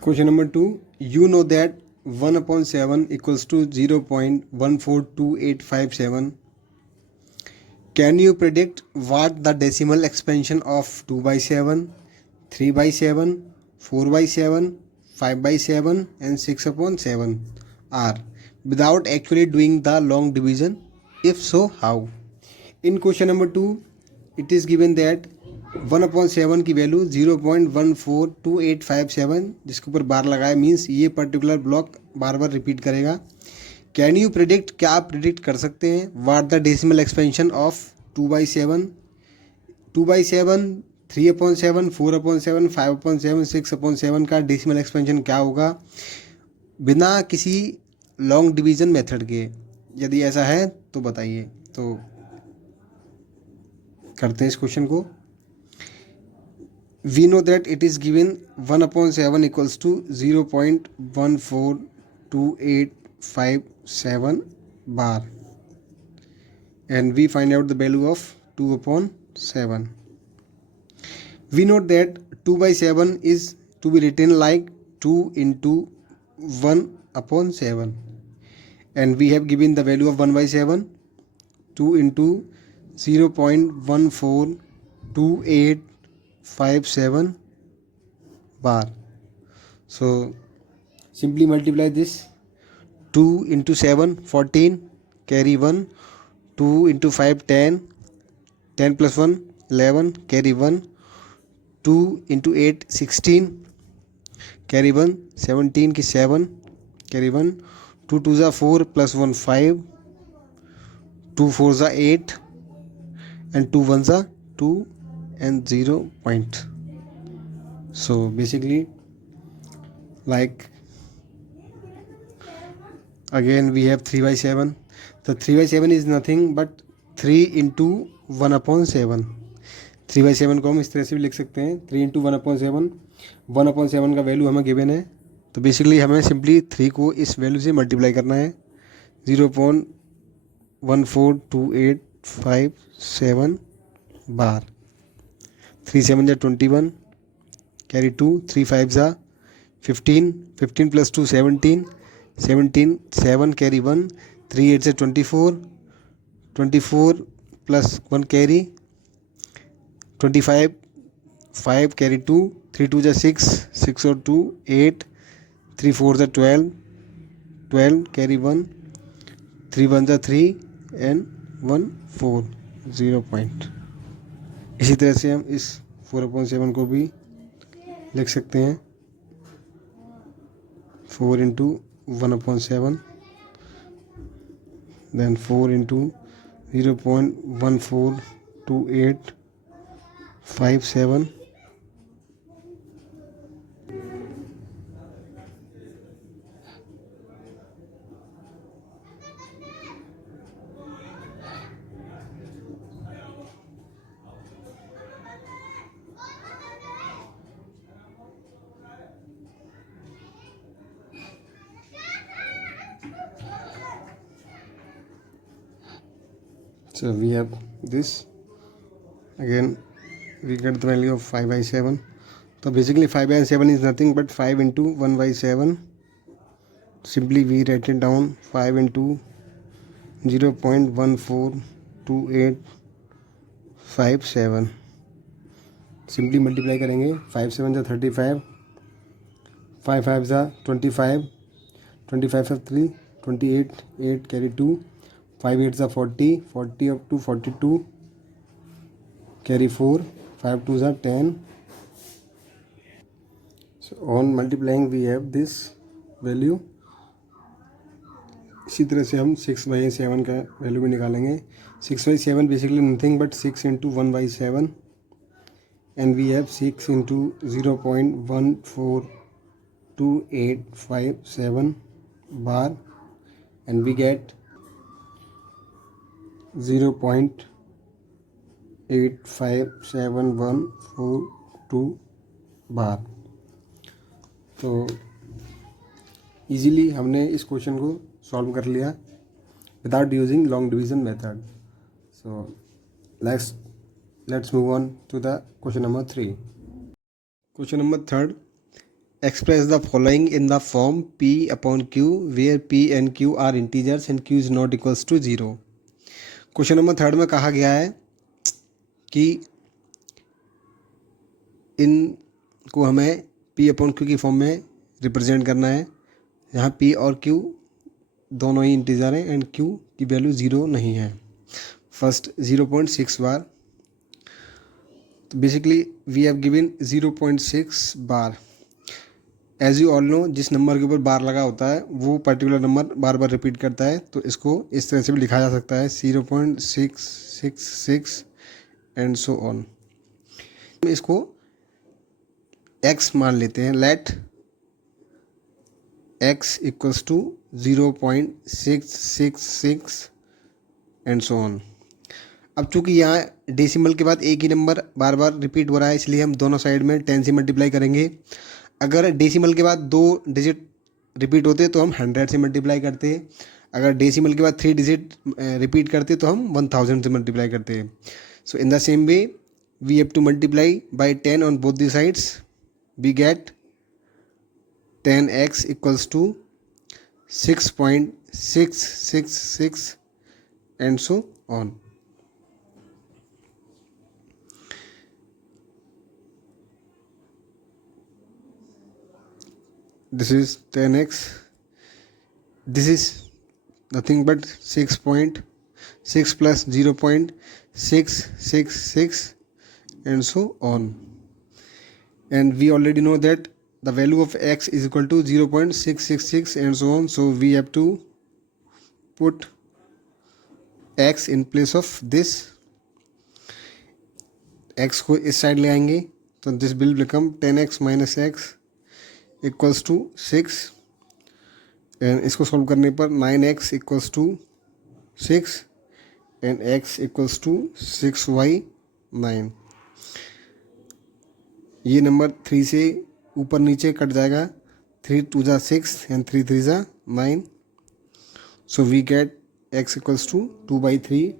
Question number 2. You know that 1 upon 7 equals to 0.142857. Can you predict what the decimal expansion of 2 by 7, 3 by 7, 4 by 7, 5 by 7 and 6 upon 7 are without actually doing the long division? If so, how? In question number 2, it is given that 1 upon 7 की value 0.142857 जिसके ऊपर बार लगाए means ये particular block बार बार repeat करेगा. Can you predict, क्या आप predict कर सकते हैं what the decimal expansion of 2/7, 2/7, 3/7, 4/7, 5/7, 6/7 का डेसिमल एक्सपेंशन क्या होगा बिना किसी लॉन्ग डिवीजन मेथड के? यदि ऐसा है तो बताइए. तो करते हैं इस क्वेश्चन को. We know that it is given 1 upon 7 equals to 0.142857 bar, and we find out the value of 2 upon 7. We know that 2 by 7 is to be written like 2 into 1 upon 7, and we have given the value of 1 by 7, 2 into 0.142857 bar. So simply multiply this. 2 into 7 14, carry 1. 2 into 5 10, 10 plus 1 11, carry 1. 2 into 8 16, carry 1. 17 की 7, carry 1. 2 2 जा 4 plus 1 5, 2 4 जा 8 and 2 1 जा 2 and 0 point. So basically like again we have 3 by 7. The 3 by 7 is nothing but 3 into 1 upon 7. 3 by 7 को हम इस तरह से भी लिख सकते हैं 3 into 1 upon 7. 1 upon 7 का वैल्यू हमें गिवन है, तो बेसिकली हमें सिंपली 3 को इस वैल्यू से मल्टीप्लाई करना है. 0.142857 बार. 3 7 जा 21, कैरी 2. 3 5 जा 15, 15 plus 2 17, 17 7 carry 1. 3 8 जा 24, 24 plus 1 carry 25, 5 carry 2. 3 2 जा 6, 6 और 2 8, 3 4 जा 12, 12 carry 1. 3 1 जा 3 and 1 4 0 point. इसी तरह से हम इस 4/7 को भी लिख सकते हैं 4 into 1/7, then 4 into 0.142857. So we have this. Again we get the value of 5/7. So basically 5/7 is nothing but 5 into 1/7. Simply we write it down 5 into 0.142857. Simply multiply करेंगे. 5 7 जा 35, 5 5 जा 25, 25 of 3 28, 8 carry 2. 5 8 जा 40, 40 up to 42, carry 4. 5 2 जा 10. So on multiplying we have this value. इसी तरह से हम 6/7 का वैल्यू भी निकालेंगे. 6/7 basically nothing but 6 into 1/7, and we have 6 into 0.142857 bar, and we get 0.857142 bar. तो इजीली हमने इस क्वेश्चन को सॉल्व कर लिया without using long division method. So let's move on to the question number 3. Question number 3. express the following in the form p upon q where p and q are integers and q is not equals to 0। Question number 3 में कहा गया है कि इन को हमें p upon q की form में represent करना है। यहाँ p और q दोनों ही इंटीजर हैं एंड q की वैल्यू 0 नहीं है। फर्स्ट 0.6 बार, तो basically we have given 0.6 bar. As you all know, जिस नंबर के ऊपर बार लगा होता है वो पर्टिकुलर नंबर बार बार रिपीट करता है, तो इसको इस तरह से भी लिखा जा सकता है 0.666 एंड सो ऑन। इसको x मान लेते हैं। Let x equals to 0.666 and so on. अब चूंकि यहाँ डेसिमल के बाद एक ही नंबर बार बार रिपीट हो रहा है, इसलिए हम दोनों साइड में 10 से मल्टीप्लाई करेंगे। अगर डेसिमल के बाद 2 डिजिट रिपीट होते तो हम 100 से मल्टीप्लाई करते। अगर डेसिमल के बाद 3 डिजिट रिपीट करते तो हम 1000 से मल्टीप्लाई करते। So in the same way we have to multiply by 10 on both the sides. We get 10x equals to 6.666 and so on. This is 10x. This is nothing but 6.6 plus 0.666 and so on. And we already know that the value of x is equal to 0.666 and so on. So we have to put x in place of this. x को इस side ले आएंगे तो this will become 10x minus x equals to 6 and इसको solve करने पर 9x equals to 6 and x equals to 6y9। ये number 3 से ऊपर नीचे कट जाएगा। 3 2 जा 6 एंड 3 3 जा 9। So we get x equals to 2/3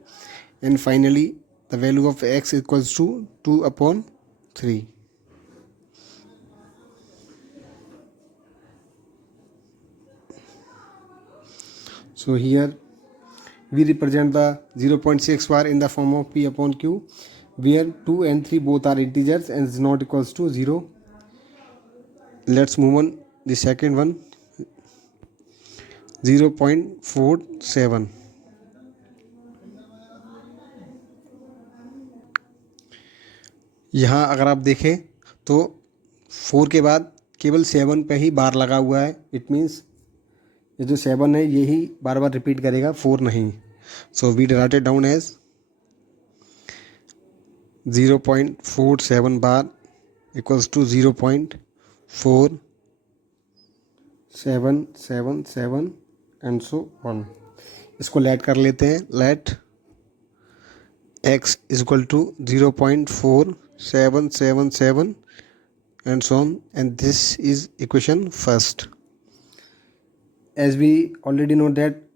and finally the value of x equals to 2/3। So here we represent the 0.6 bar in the form of p upon q, where 2 and 3 both are integers and is not equals to 0. Let's move on the second one, 0.47. यहाँ अगर आप देखें तो 4 के बाद केवल 7 पे ही बार लगा हुआ है। इट मीन्स ये जो 7 है यही बार बार रिपीट करेगा, 4 नहीं। So we write it down as 0.47 bar equals to 0.4777 and so on. इसको लेट कर लेते हैं। Let x is equal to 0.4777 and so on, and this is equation first. As we already know that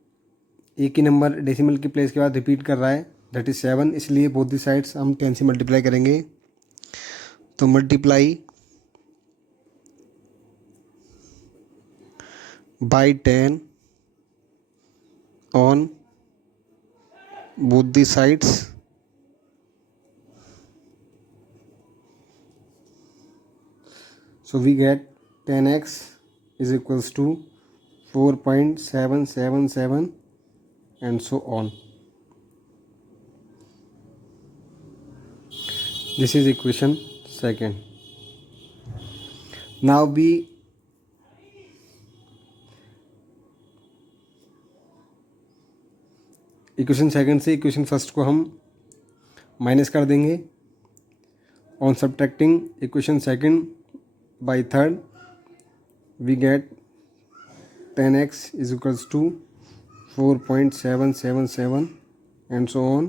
एक ही number decimal की place के बाद repeat कर रहा है, दैट इज 7, इसलिए बोथ दी साइड्स हम 10 से मल्टीप्लाई करेंगे। तो multiply by 10 on both the sides. So we get 10x is equals to 4.777 and so on. This is equation second. Now we equation second से equation first को हम minus कर देंगे। On subtracting equation second by third we get 10x is equals to 4.777 and so on,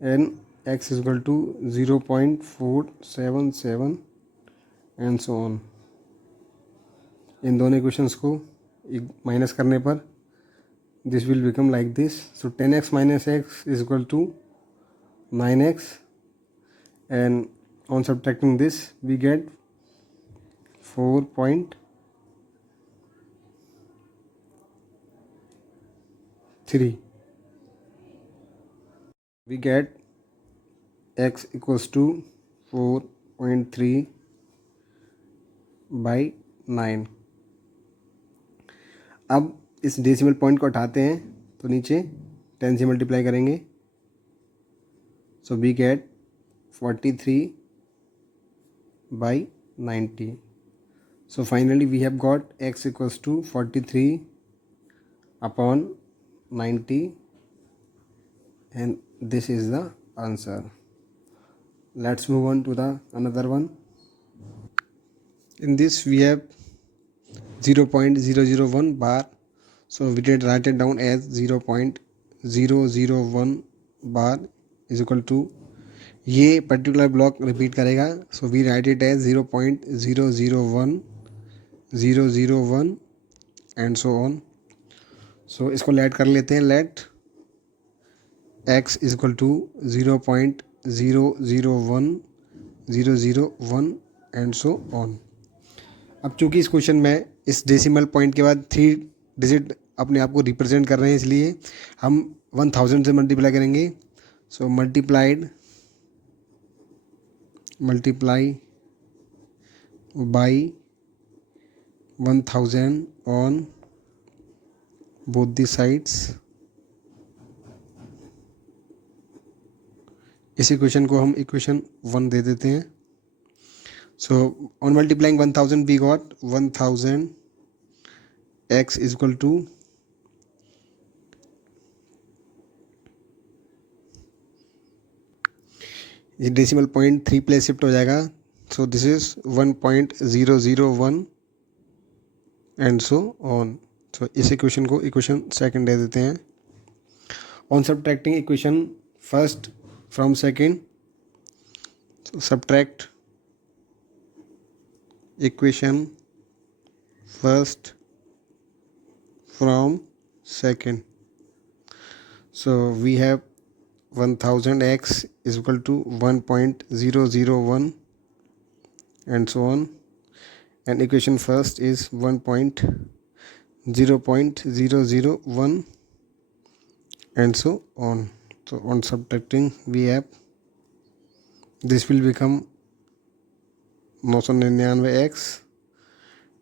and x is equal to 0.477 and so on. इन दोनों equations को minus करने पर this will become like this. So 10x minus x is equal to 9x, and on subtracting this we get 4.3. We get x equals to 4.3 by 9. अब इस decimal point को उठाते हैं तो नीचे 10 से मल्टीप्लाई करेंगे. So we get 43 by 90. So finally we have got x equals to 43 upon 90, and this is the answer. Let's move on to the another one. In this we have 0.001 bar, so we did write it down as 0.001 bar is equal to, ये particular block repeat करेगा. So we write it as 0.001 and so on. So इसको let कर लेते हैं. Let x is equal to 0.001 and so on. अब चूंकि इस question में इस डेसिमल पॉइंट के बाद 3 डिजिट अपने आप को रिप्रेजेंट कर रहे हैं, इसलिए हम 1000 से मल्टीप्लाई करेंगे. So multiply by 1000 on both the sides. इस इक्वेशन को हम इक्वेशन 1 दे देते हैं. So on multiplying 1000 we got 1000 x is equal to, ये डेसिमल पॉइंट 3 प्लेस शिफ्ट हो जाएगा. So this is 1.001 and so on. So इस इक्वेशन को इक्वेशन सेकंड दे देते हैं. On subtracting equation first from second, subtract equation first from second. So we have 1000x is equal to 1.001 and so on, and equation first is 0.001 and so on. So on subtracting we have, this will become 999x,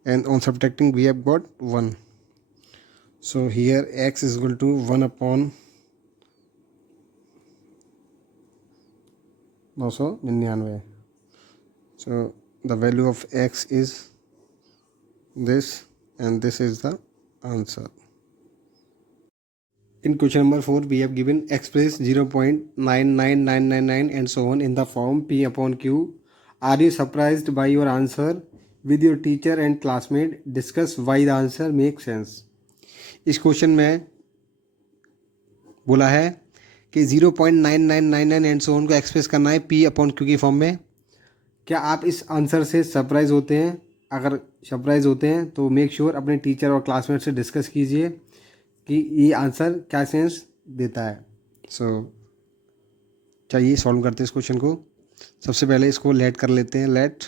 and on subtracting we have got 1. So here x is equal to 1 upon 999. So the value of x is this, and this is the answer. In question number 4 we have given express 0.99999 and so on in the form p upon q. Are you surprised by your answer? With your teacher and classmate discuss why the answer makes sense. इस question में बोला है कि 0.9999 and so on को express करना है p upon q की form में. क्या आप इस आंसर से सरप्राइज होते हैं? अगर सरप्राइज होते हैं तो मेक श्योर अपने टीचर और क्लासमेट से डिस्कस कीजिए कि ये आंसर क्या सेंस देता है. सो चलिए सॉल्व करते हैं इस क्वेश्चन को. सबसे पहले इसको लेट कर लेते हैं. Let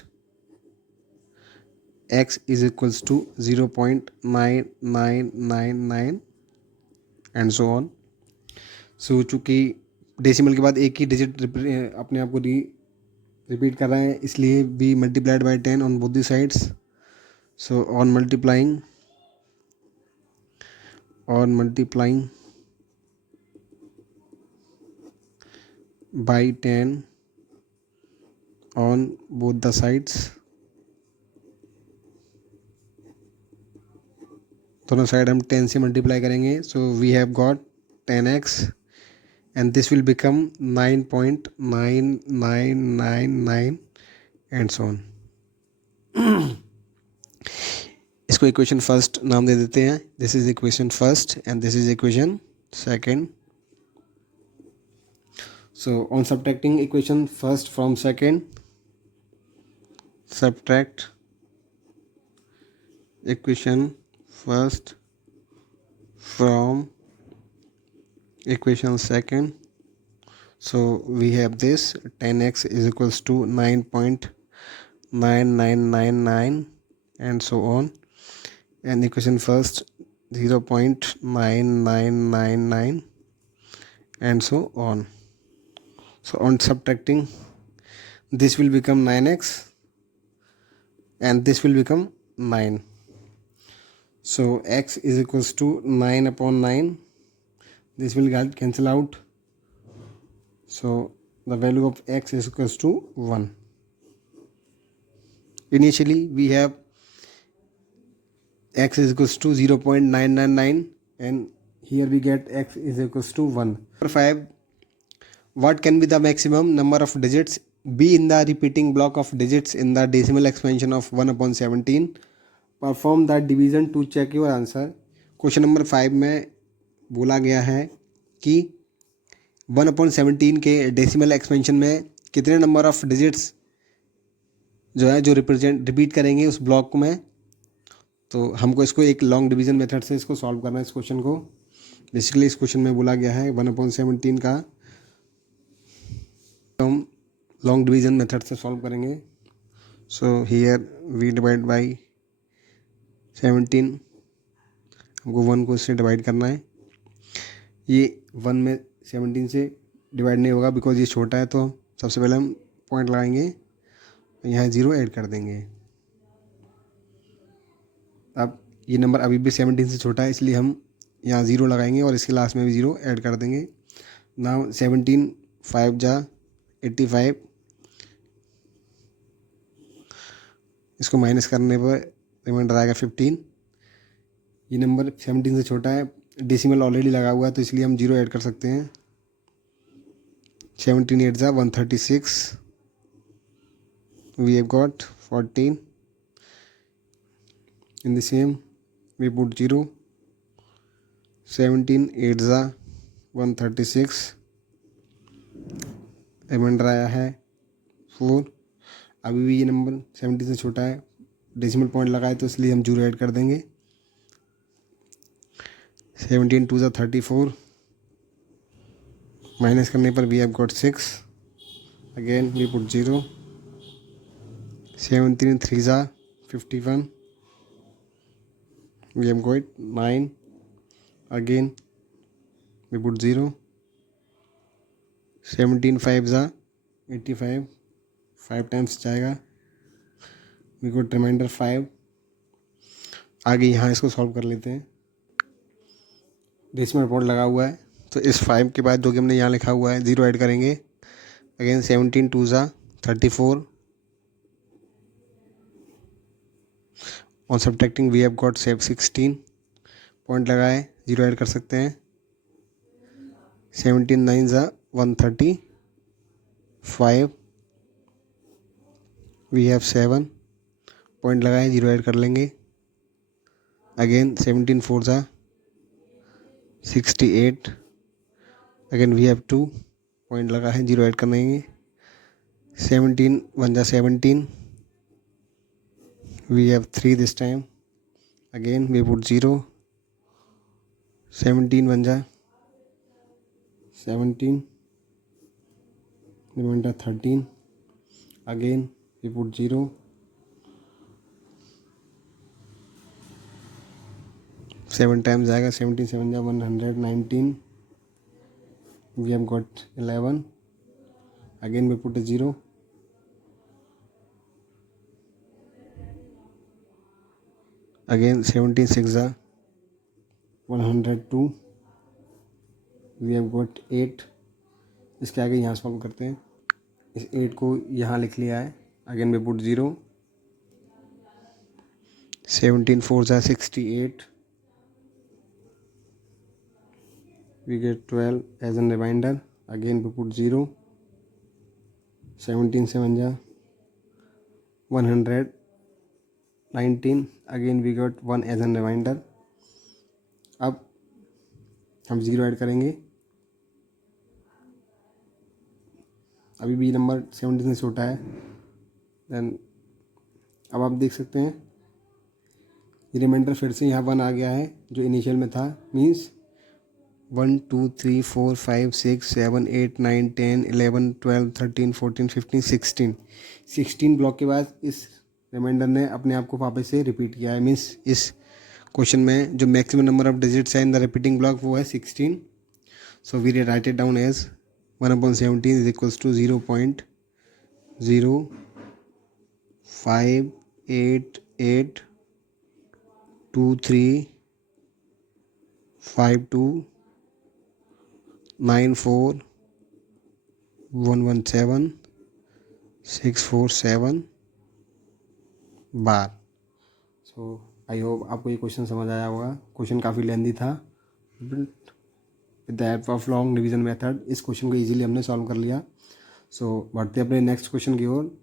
x is equals to 0.9999 and so on. So चूँकि डेसिमल के बाद एक ही डिजिट अपने आप को रिपीट कर रहे हैं, इसलिए we multiplied by 10 on both the sides. So on multiplying by 10 on both the sides, दोनों साइड हम 10 से मल्टीप्लाई करेंगे. So we have got 10x and this will become 9.9999 and so on. इसको इक्वेशन फर्स्ट नाम दे देते हैं. This is equation first and this is equation second. So on subtracting equation first from second, subtract equation first from equation second. So we have this 10x is equals to 9.9999 and so on. And equation first 0.9999 and so on. So on subtracting, this will become 9x and this will become 9. So x is equals to 9 upon 9. This will cancel out. So the value of x is equals to 1. Initially we have x is equals to 0.999 and here we get x is equals to 1. Number 5. What can be the maximum number of digits be in the repeating block of digits in the decimal expansion of 1 upon 17? Perform the division to check your answer. Question number 5 में बोला गया है कि 1 upon 17 के decimal expansion में कितने number of digits जो है जो रिपीट करेंगे उस ब्लॉक में. तो हमको इसको एक लॉन्ग डिवीजन मेथड से इसको सॉल्व करना है. इस क्वेश्चन को बेसिकली इस क्वेश्चन में बोला गया है 1 अपॉन 17 का हम लॉन्ग डिवीजन मेथड से सॉल्व करेंगे. So here we divide by 17. हमको 1 को इससे डिवाइड करना है. ये 1 में 17 से डिवाइड नहीं होगा बिकॉज ये छोटा है. तो सबसे पहले हम पॉइंट लगाएंगे, यहाँ 0 ऐड कर देंगे. अब ये नंबर अभी भी 17 से छोटा है इसलिए हम यहाँ 0 लगाएंगे और इसके लास्ट में भी 0 ऐड कर देंगे. नाउ 17 5 जा 85. इसको माइनस करने पर रिमाइंडर आएगा 15. ये नंबर 17 से छोटा है, डेसिमल ऑलरेडी लगा हुआ है तो इसलिए हम 0 ऐड कर सकते हैं. 17 8 जा 136. We have got 14. In the same we put 0. 17 8 जा 136. रिमाइंडर आया है 4. अभी भी ये नंबर 17 से छोटा है, डेसिमल पॉइंट लगाए तो इसलिए हम 0 ऐड कर देंगे. 17 2 जा 34. माइनस करने पर we have got 6. Again we put 0. 17 3 जा 51. We have got 9. Again we put 0. 17 5 जा 85. 5 टाइम्स जाएगा. We got remainder 5. आगे यहाँ इसको सॉल्व कर लेते हैं. डेसिमल पॉइंट लगा हुआ है तो इस 5 के बाद जो कि हमने यहाँ लिखा हुआ है 0 ऐड करेंगे. अगेन 17 2 जा 34. On subtracting we have got 16. Point लगाए 0 ऐड कर सकते हैं. 17 9 जा 135. We have 7. पॉइंट लगाए 0 ऐड कर लेंगे. अगेन 17 4 जा 68. Again we have 2. पॉइंट लगा है 0 ऐड कर लेंगे. 17 1 जा 17. We have 3 this time. Again we put 0. 17 1 जा 17. Remainder 13. Again we put 0. 7 times आएगा. 17 7 जा 119. We have got 11. Again we put 0. Again 17 6 जा 102. We have got 8. इसके आगे यहाँ सॉल्व करते हैं. इस 8 को यहाँ लिख लिया है. Again we put 0. 17 4 जा 68. we get 12 as a reminder. Again we put 0. 17 7 ja 119. Again we got 1 as a reminder. अब हम 0 ऐड करेंगे. अभी भी नंबर 17 से छोटा है. देन अब आप देख सकते हैं ये रिमाइंडर फिर से यहाँ 1 आ गया है जो इनिशियल में था. मीन्स 1 2 3 4 5 6 7 8 9 10 11 12 13 14 15 16 ब्लॉक के बाद इस रिमाइंडर ने अपने आप को वापस से रिपीट किया है। मीन्स इस क्वेश्चन में जो मैक्सिमम नंबर ऑफ डिजिट्स है इन द रिपीटिंग ब्लॉक वो है 16। So we write it down as 1/17 is equals to 0.882235294117 bar. So I hope आपको ये क्वेश्चन समझ आया होगा। क्वेश्चन काफ़ी लेंदी था, with the help of long division method इस क्वेश्चन को इजीली हमने सॉल्व कर लिया। सो बढ़ते अपने नेक्स्ट क्वेश्चन की ओर।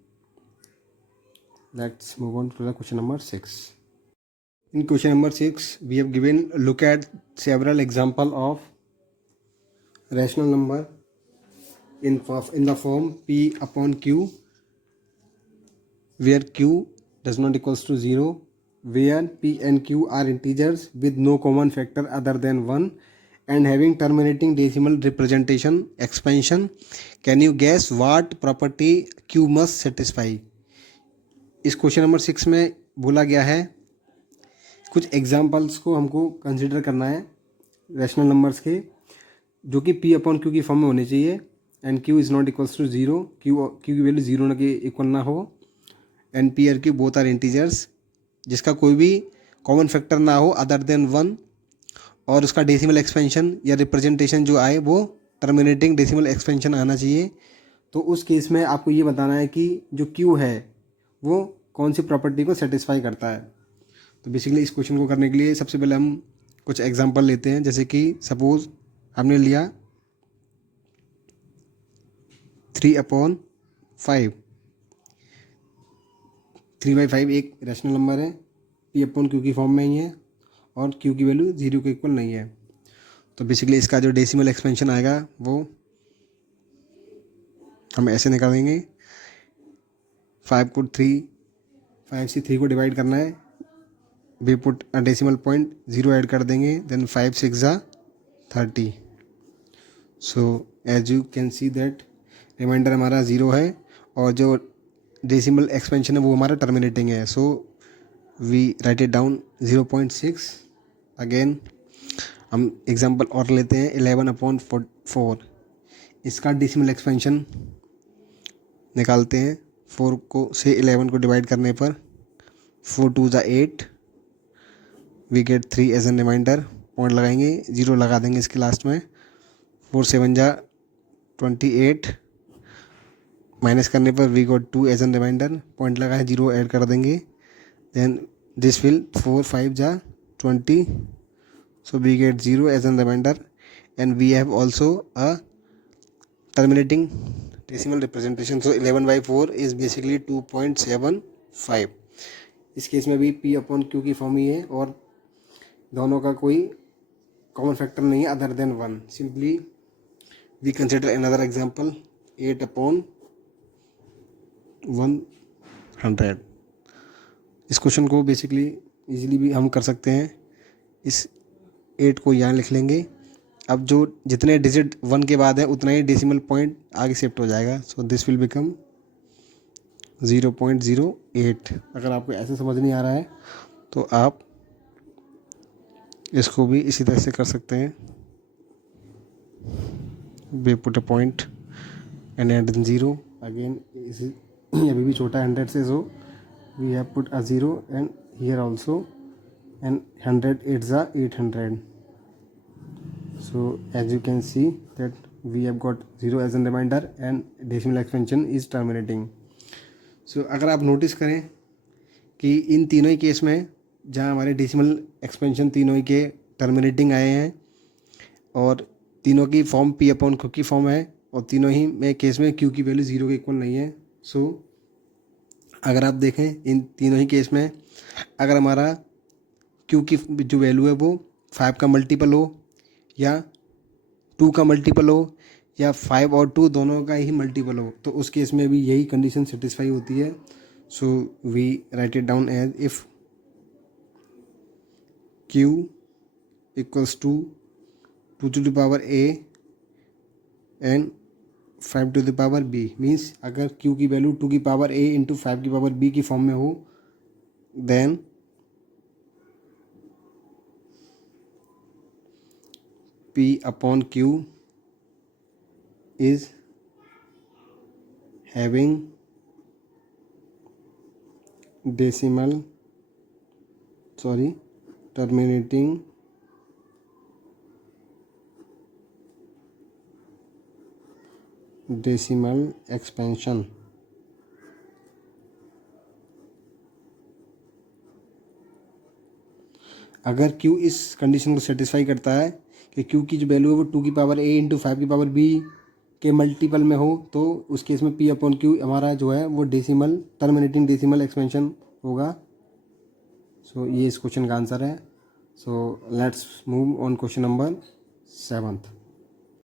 Let's move on to the question number 6। In question number 6, we have given look at several example of rational number in the form P upon Q, where Q does not equals to 0, where P and Q are integers with no common factor other than 1 and having terminating decimal representation expansion. Can you guess what property Q must satisfy? इस question number 6 में बोला गया है कुछ examples को हमको consider करना है रैशनल नंबर्स के, जो कि P अपॉन Q की फॉर्म में होने चाहिए and Q is not equals to 0, Q की वैल्यू 0 ना के इक्वल ना हो, एंड P और Q बोथ आर इंटीजर्स जिसका कोई भी कॉमन फैक्टर ना हो अदर देन 1, और उसका डेसिमल एक्सपेंशन या रिप्रेजेंटेशन जो आए वो टर्मिनेटिंग डेसिमल एक्सपेंशन आना चाहिए। तो उस केस में आपको ये बताना है कि जो Q है वो कौन सी प्रॉपर्टी को सेटिस्फाई करता है। तो बेसिकली इस क्वेश्चन को करने के लिए सबसे पहले हम कुछ एग्जांपल लेते हैं। जैसे कि सपोज हमने लिया 3/5, 3/5 एक रैशनल नंबर है, P अपॉन Q की फॉर्म में ही है और Q की वैल्यू 0 के इक्वल नहीं है। तो बेसिकली इसका जो डेसिमल एक्सपेंशन आएगा वो हम ऐसे निकालेंगे। 5 से 3 को डिवाइड करना है, we put a decimal point 0 add कर देंगे, देन 5 6 जा 30। So as you can see that remainder हमारा 0 है और जो डेसिमल एक्सपेंशन है वो हमारा टर्मिनेटिंग है। So we write it down 0.6। Again हम एग्जांपल और लेते हैं 11/4। इसका डेसिमल एक्सपेंशन निकालते हैं। 4 को से 11 को डिवाइड करने पर 4 2 जा 8, we get 3 as an remainder. Point लगाएंगे, 0 लगा देंगे इसके लास्ट में। 4 7 जा 28, माइनस करने पर we got 2 as an remainder. Point लगाए, 0 ऐड कर देंगे, देन दिस विल 4 5 जा 20, so we get 0 as an remainder and we have also a terminating decimal representation. So 11/4 is basically 2.75। इस केस में भी P अपॉन Q की form ही है और दोनों का कोई कॉमन फैक्टर नहीं है other than 1। Simply we consider another example 8/100। इस क्वेश्चन को बेसिकली इजीली भी हम कर सकते हैं। इस 8 को यहाँ लिख लेंगे। अब जो जितने डिजिट 1 के बाद है उतना ही डेसिमल पॉइंट आगे शिफ्ट हो जाएगा। So this will become 0.08। अगर आपको ऐसे समझ नहीं आ रहा है तो आप इसको भी इसी तरह से कर सकते हैं। We put a point and add 0 again. अभी भी छोटा 100 से, so we have put a 0 and here also, and 100 8 जा 800। So as you can see that we have got 0 as a reminder and decimal expansion is terminating. So अगर आप notice करें कि इन तीनों ही केस में जहाँ हमारे डेसिमल एक्सपेंशन तीनों ही के टर्मिनेटिंग आए हैं और तीनों की फॉर्म P अपॉन Q की फॉर्म है और तीनों ही में केस में Q की वैल्यू 0 के इक्वल नहीं है। सो अगर आप देखें इन तीनों ही केस में अगर हमारा Q की जो वैल्यू है वो 5 का मल्टीपल हो या 2 का मल्टीपल हो या 5 और 2 दोनों का ही मल्टीपल हो, तो उस केस में भी यही कंडीशन सेटिस्फाई होती है। So we write it down as if Q equals to 2 to the power A and 5 to the power B। Means अगर Q की वैल्यू 2 की पावर A इंटू 5 की पावर B की फॉर्म में हो then P upon Q is having terminating decimal expansion. अगर Q इस condition को सेटिस्फाई करता है कि Q की जो वैल्यू है वो 2 की पावर a इंटू 5 की पावर b के मल्टीपल में हो, तो उस केस में P अपॉन Q हमारा जो है वो टर्मिनेटिंग डेसिमल एक्सपेंशन होगा. सो ये इस क्वेश्चन का आंसर है. सो let's move on question number 7.